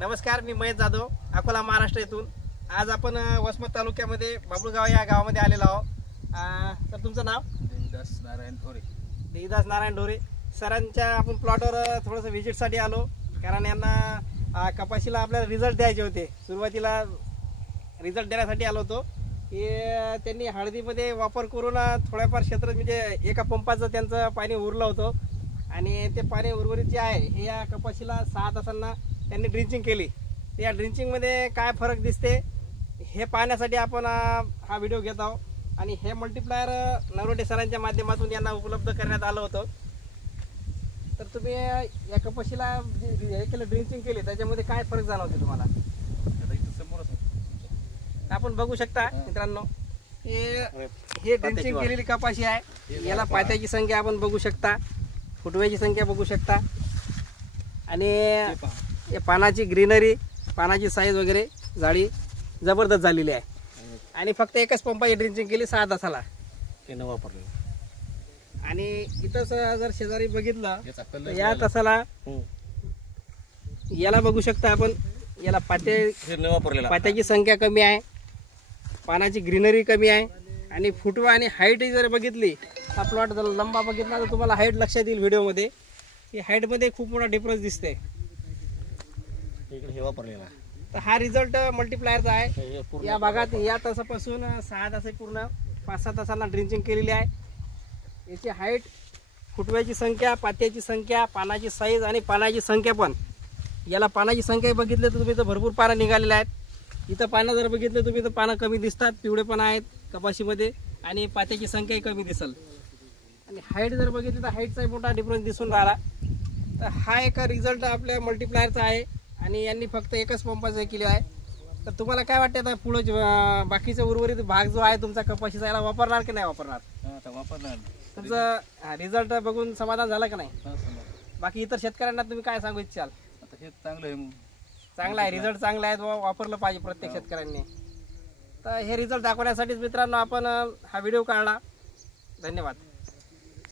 नमस्कार, मी महेश जाधव, अकोला महाराष्ट्र येथून. आज आपण वसमत तालुक्यामध्ये बाबुळगाव या गावामध्ये आलेलो आहोत. तर तुमचं नाव? देवीदास नारायण ढोरे. सरांच्या आपण प्लॉटवर थोडंसं व्हिजिटसाठी आलो, कारण यांना कपाशीला आपल्याला रिझल्ट द्यायचे होते. सुरुवातीला रिझल्ट देण्यासाठी आलो होतो की त्यांनी हळदीमध्ये वापर करून थोड्याफार क्षेत्रात म्हणजे एका पंपाचं त्यांचं पाणी उरलं होतं आणि ते पाणी उर्वरित जे आहे हे या कपाशीला 6 तासांना त्यांनी ड्रिंचिंग केली. या ड्रिंचिंगमध्ये काय फरक दिसते हे पाहण्यासाठी आपण हा व्हिडिओ घेत आहोत. आणि हे मल्टीप्लायर नरोटे सरांच्या माध्यमातून यांना उपलब्ध करण्यात आलं होतं. तर तुम्ही या कपाशीला हे केलं, ड्रिंचिंग केली, त्याच्यामध्ये काय फरक जाणवते तुम्हाला? आपण बघू शकता मित्रांनो, हे ड्रिंचिंग केलेली कपाशी आहे. याला पात्याची संख्या आपण बघू शकता, फुटव्याची संख्या बघू शकता आणि पानाची ग्रीनरी, पानाची साईज वगैरे जाळी जबरदस्त झालेली आहे. आणि फक्त एकच पंपाची ड्रिंचिंग केली 6 तासाला वापरले. आणि इथं जर शेजारी बघितलं तर या तासाला याला बघू शकता आपण, याला पात्याची संख्या कमी आहे, पानाची ग्रीनरी कमी आहे आणि फुटवा आणि हाईट जर बघितली, हा प्लॉट जर लंबा बघितला तर तुम्हाला हाईट लक्षात येईल व्हिडिओमध्ये की हाईटमध्ये खूप मोठा डिफरन्स दिसते. इकडे हे वापरलेला तर हा रिझल्ट मल्टीप्लायरचा आहे. या भागात या तासापासून 6 तास पूर्ण 5-6 तासांना ड्रिंचिंग केलेली आहे. याची हाईट, फुटव्याची संख्या, पात्याची संख्या, पानाची साईज आणि पानाची संख्या पण, याला पानाची संख्या बघितली तर तुम्ही तर भरपूर पानं निघालेले आहेत. इथं पानं जर बघितलं तुम्ही तर पानं कमी दिसतात, पिवळे पण आहेत कपाशीमध्ये आणि पात्याची संख्याही कमी दिसेल. आणि हाईट जर बघितली तर हाईटचा मोठा डिफरन्स दिसून राहिला. तर हा एक रिझल्ट आपल्या मल्टीप्लायरचा आहे आणि यांनी फक्त एकच पंपाचं केले आहे. तर तुम्हाला काय वाटतं आता पुढं बाकीचा उर्वरित भाग जो आहे तुमचा कपाशीचा, याला वापरणार की नाही वापरणार? वापरणार. तुमचं रिझल्ट बघून समाधान झालं का नाही? बाकी इतर शेतकऱ्यांना तुम्ही काय सांगू इच्छाल? आता हे चांगलं आहे, चांगला आहे, रिझल्ट चांगला आहे, वापरलं पाहिजे प्रत्येक शेतकऱ्यांनी. तर हे रिझल्ट दाखवण्यासाठीच मित्रांनो आपण हा व्हिडिओ काढला. धन्यवाद.